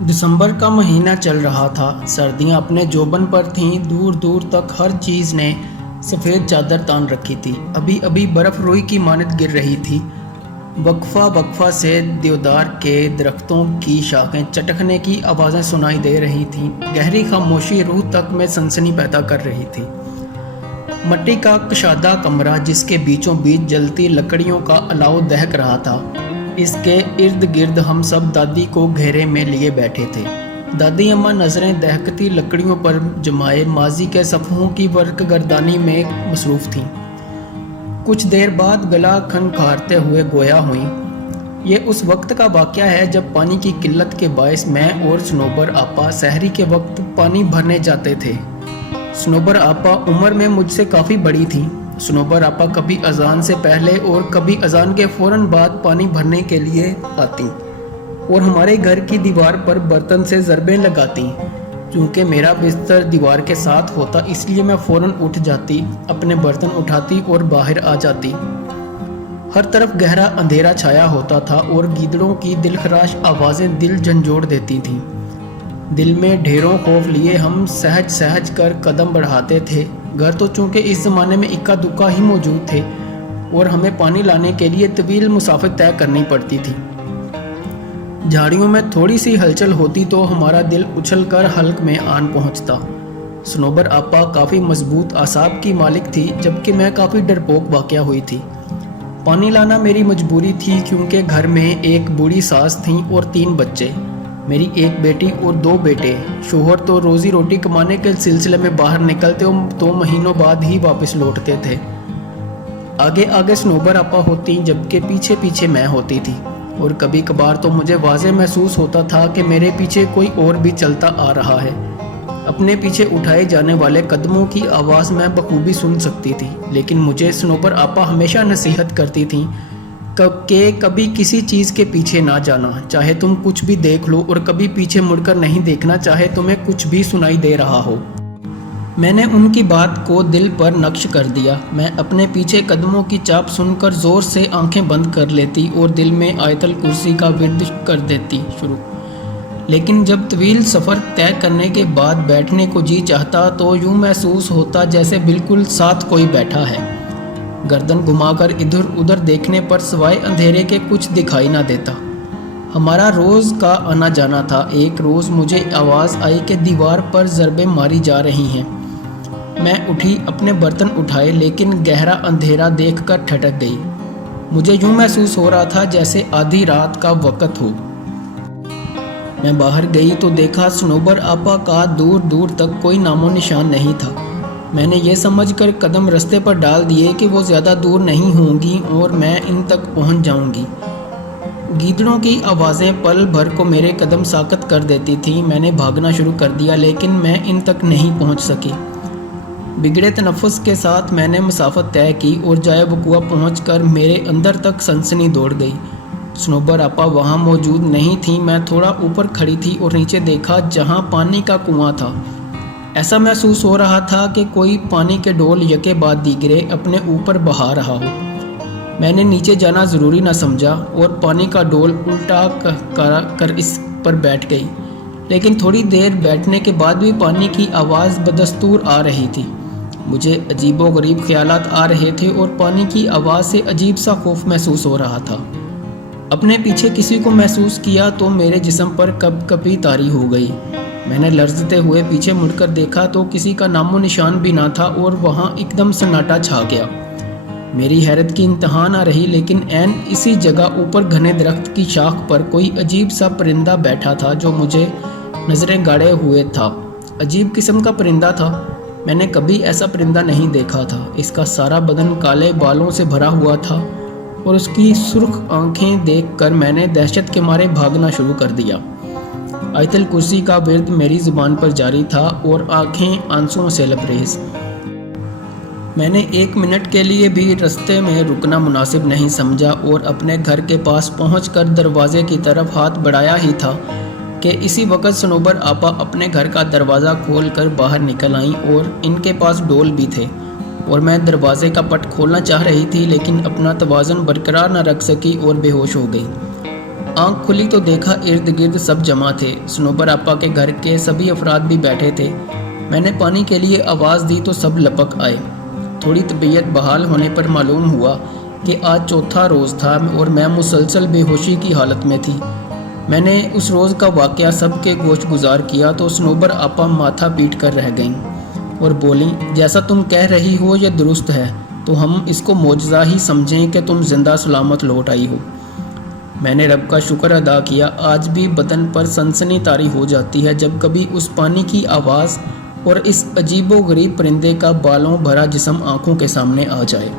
दिसंबर का महीना चल रहा था। सर्दियां अपने जोबन पर थीं। दूर दूर तक हर चीज़ ने सफ़ेद चादर तान रखी थी। अभी अभी बर्फ़ रुई की मानद गिर रही थी। वक्फा वक्फा से देवदार के दरख्तों की शाखें चटकने की आवाज़ें सुनाई दे रही थीं। गहरी खामोशी रूह तक में सनसनी पैदा कर रही थी। मट्टी का कशादा कमरा जिसके बीचों बीच जलती लकड़ियों का अलाव दहक रहा था, इसके इर्द गिर्द हम सब दादी को घेरे में लिए बैठे थे। दादी अम्मा नज़रें दहकती लकड़ियों पर जमाए माजी के सफ़हों की वर्कगर्दानी में मसरूफ़ थीं। कुछ देर बाद गला खनखारते हुए गोया हुई। ये उस वक्त का वाक़या है जब पानी की किल्लत के बायस मैं और सनोबर आपा सहरी के वक्त पानी भरने जाते थे। सनोबर आपा उम्र में मुझसे काफ़ी बड़ी थी। सनोबर आपा कभी अजान से पहले और कभी अजान के फ़ौरन बाद पानी भरने के लिए आती और हमारे घर की दीवार पर बर्तन से ज़रबें लगाती। चूँकि मेरा बिस्तर दीवार के साथ होता इसलिए मैं फ़ौरन उठ जाती, अपने बर्तन उठाती और बाहर आ जाती। हर तरफ गहरा अंधेरा छाया होता था और गीदड़ों की दिलखराश आवाज़ें दिल झंझोड़ देती थीं। दिल में ढेरों खौफ लिए हम सहज सहज कर कदम बढ़ाते थे। घर तो चूँकि इस ज़माने में इक्का दुक्का ही मौजूद थे और हमें पानी लाने के लिए तवील मुसाफिर तय करनी पड़ती थी। झाड़ियों में थोड़ी सी हलचल होती तो हमारा दिल उछल कर हल्क में आन पहुंचता। सनोबर आपा काफ़ी मजबूत आसाब की मालिक थी, जबकि मैं काफ़ी डरपोक वाक़या हुई थी। पानी लाना मेरी मजबूरी थी क्योंकि घर में एक बूढ़ी सास थी और 3 बच्चे, मेरी एक बेटी और 2 बेटे। शोहर तो रोज़ी रोटी कमाने के सिलसिले में बाहर निकलते और 2 महीनों बाद ही वापस लौटते थे। आगे आगे सनोबर आपा होती जबकि पीछे पीछे मैं होती थी और कभी कभार तो मुझे वाज़े महसूस होता था कि मेरे पीछे कोई और भी चलता आ रहा है। अपने पीछे उठाए जाने वाले कदमों की आवाज़ मैं बखूबी सुन सकती थी, लेकिन मुझे सनोबर आपा हमेशा नसीहत करती थी कि कभी किसी चीज़ के पीछे ना जाना, चाहे तुम कुछ भी देख लो, और कभी पीछे मुड़कर नहीं देखना, चाहे तुम्हें कुछ भी सुनाई दे रहा हो। मैंने उनकी बात को दिल पर नक्श कर दिया। मैं अपने पीछे कदमों की चाप सुनकर ज़ोर से आंखें बंद कर लेती और दिल में आयतल कुर्सी का विर्द कर देती शुरू। लेकिन जब तवील सफ़र तय करने के बाद बैठने को जी चाहता तो यूँ महसूस होता जैसे बिल्कुल साथ कोई बैठा है। गर्दन घुमाकर इधर उधर देखने पर सिवाय अंधेरे के कुछ दिखाई ना देता। हमारा रोज़ का आना जाना था। एक रोज़ मुझे आवाज़ आई कि दीवार पर ज़रबें मारी जा रही हैं। मैं उठी, अपने बर्तन उठाए, लेकिन गहरा अंधेरा देखकर ठटक गई। मुझे यूँ महसूस हो रहा था जैसे आधी रात का वक़्त हो। मैं बाहर गई तो देखा सनोबर आपा का दूर दूर तक कोई नामो निशान नहीं था। मैंने ये समझकर कदम रास्ते पर डाल दिए कि वो ज़्यादा दूर नहीं होंगी और मैं इन तक पहुंच जाऊंगी। गीदड़ों की आवाज़ें पल भर को मेरे कदम साकत कर देती थीं। मैंने भागना शुरू कर दिया, लेकिन मैं इन तक नहीं पहुंच सकी। बिगड़े तनफ़ुस के साथ मैंने मुसाफत तय की और जाए वकुआ पहुँचकर मेरे अंदर तक सनसनी दौड़ गई। सनोबर आपा वहाँ मौजूद नहीं थी। मैं थोड़ा ऊपर खड़ी थी और नीचे देखा जहाँ पानी का कुआं था। ऐसा महसूस हो रहा था कि कोई पानी के डोल यके बाद दीगरे अपने ऊपर बहा रहा हो। मैंने नीचे जाना ज़रूरी ना समझा और पानी का डोल उल्टा कर इस पर बैठ गई। लेकिन थोड़ी देर बैठने के बाद भी पानी की आवाज़ बदस्तूर आ रही थी। मुझे अजीबो गरीब ख्यालात आ रहे थे और पानी की आवाज़ से अजीब सा खौफ महसूस हो रहा था। अपने पीछे किसी को महसूस किया तो मेरे जिस्म पर कपकपी तारी हो गई। मैंने लर्जते हुए पीछे मुड़कर देखा तो किसी का नामो निशान भी ना था और वहाँ एकदम सन्नाटा छा गया। मेरी हैरत की इंतहा ना रही, लेकिन ऐन इसी जगह ऊपर घने दरख्त की शाख पर कोई अजीब सा परिंदा बैठा था जो मुझे नज़रें गाड़े हुए था। अजीब किस्म का परिंदा था। मैंने कभी ऐसा परिंदा नहीं देखा था। इसका सारा बदन काले बालों से भरा हुआ था और उसकी सुर्ख आंखें देखकर मैंने दहशत के मारे भागना शुरू कर दिया। आयतल कुर्सी का विर्द मेरी ज़ुबान पर जारी था और आंखें आंसुओं से लबरेज। मैंने 1 मिनट के लिए भी रास्ते में रुकना मुनासिब नहीं समझा और अपने घर के पास पहुंचकर दरवाजे की तरफ हाथ बढ़ाया ही था कि इसी वक्त सनोबर आपा अपने घर का दरवाज़ा खोलकर बाहर निकल आईं और इनके पास डोल भी थे और मैं दरवाजे का पट खोलना चाह रही थी, लेकिन अपना तवाज़ुन बरकरार न रख सकी और बेहोश हो गई। आंख खुली तो देखा इर्द गिर्द सब जमा थे। स्नोबर आपा के घर के सभी अफराद भी बैठे थे। मैंने पानी के लिए आवाज़ दी तो सब लपक आए। थोड़ी तबीयत बहाल होने पर मालूम हुआ कि आज चौथा रोज़ था और मैं मुसलसल बेहोशी की हालत में थी। मैंने उस रोज़ का वाक़या सबके गोश गुजार किया तो स्नोबर आपा माथा पीट कर रह गईं और बोली, जैसा तुम कह रही हो ये दुरुस्त है, तो हम इसको मोजज़ा ही समझें कि तुम जिंदा सलामत लौट आई हो। मैंने रब का शुक्र अदा किया। आज भी बदन पर सनसनी तारी हो जाती है जब कभी उस पानी की आवाज़ और इस अजीबो गरीब परिंदे का बालों भरा जिस्म आंखों के सामने आ जाए।